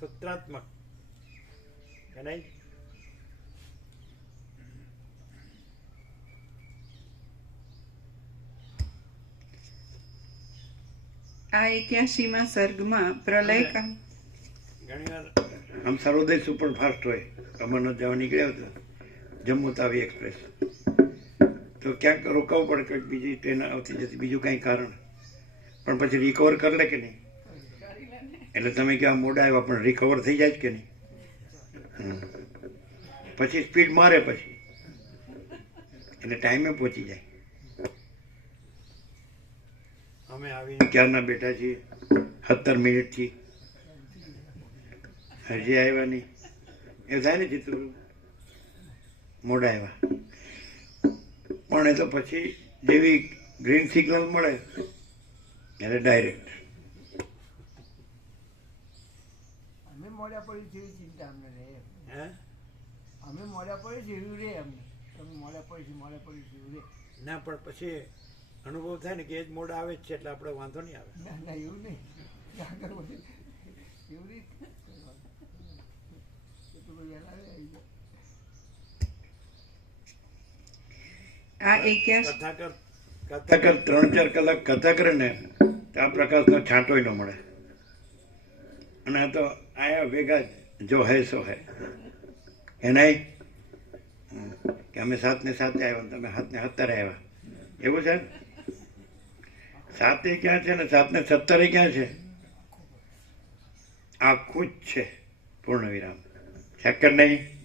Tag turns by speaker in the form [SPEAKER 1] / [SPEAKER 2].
[SPEAKER 1] સૂત્રાત્મક. કે નહીં?
[SPEAKER 2] આ એક્યાસીમાં સર્ગમાં પ્રલય કાળ
[SPEAKER 1] ઘણીવાર
[SPEAKER 3] આમ સર્વોદય સુપરફાસ્ટ હોય. અમરનાથ જવા નીકળ્યા હતા જમ્મુ તાવી એક્સપ્રેસ. તો ક્યાંક રોકાવું પડે કંઈક બીજી ટ્રેન આવતી જતી બીજું કાંઈ કારણ. પણ પછી રિકવર કરી લે કે નહીં? એટલે તમે કેવા મોડા આવ્યા પણ રિકવર થઈ જાય કે નહીં. પછી સ્પીડ મારે પછી. એટલે ટાઈમે પહોંચી જાય.
[SPEAKER 1] અમે આવીને
[SPEAKER 3] ક્યારના બેઠા છીએ? સત્તર મિનિટથી. હજી આવ્યા નહીં. એવું થાય ને ચિત્ર? મોડા આવ્યા. પણ એ તો પછી જેવી ગ્રીન સિગ્નલ મળે એટલે ડાયરેક્ટ
[SPEAKER 4] અમે મોડા પડી જેવી ચિંતા અમને રહે
[SPEAKER 1] હે?
[SPEAKER 4] અમે મોડા પડી છે રે અમને તમે મોડા પડી છે મોડા પડી જેવું રે.
[SPEAKER 1] ના પણ પછી અનુભવ થાય ને કે એ જ મોડા આવે જ છે એટલે આપણે વાંધો નહીં આવે.
[SPEAKER 4] ના ના એવું નહીં. આગળ વધે. એવું નહીં. એ તો વહેલા આવી જાય.
[SPEAKER 2] આ એક્યાસી
[SPEAKER 1] કથાકર
[SPEAKER 3] કથા કર ત્રણ ચાર કલાક કથા કરે ને આ આ પ્રકાશનો છાંટોય ન મળે. અને તો આયા ભેગા જો હૈ સો હે. કે નહીં? કે અમે સાતને સાતે આવ્યા, તમે હાથને સત્તરે આવ્યા. એવું છે? સાતે ક્યાં છે ને સાતને સત્તરે ક્યાં છે? આખું જ છે પૂર્ણ વિરામ શક્કર નહીં?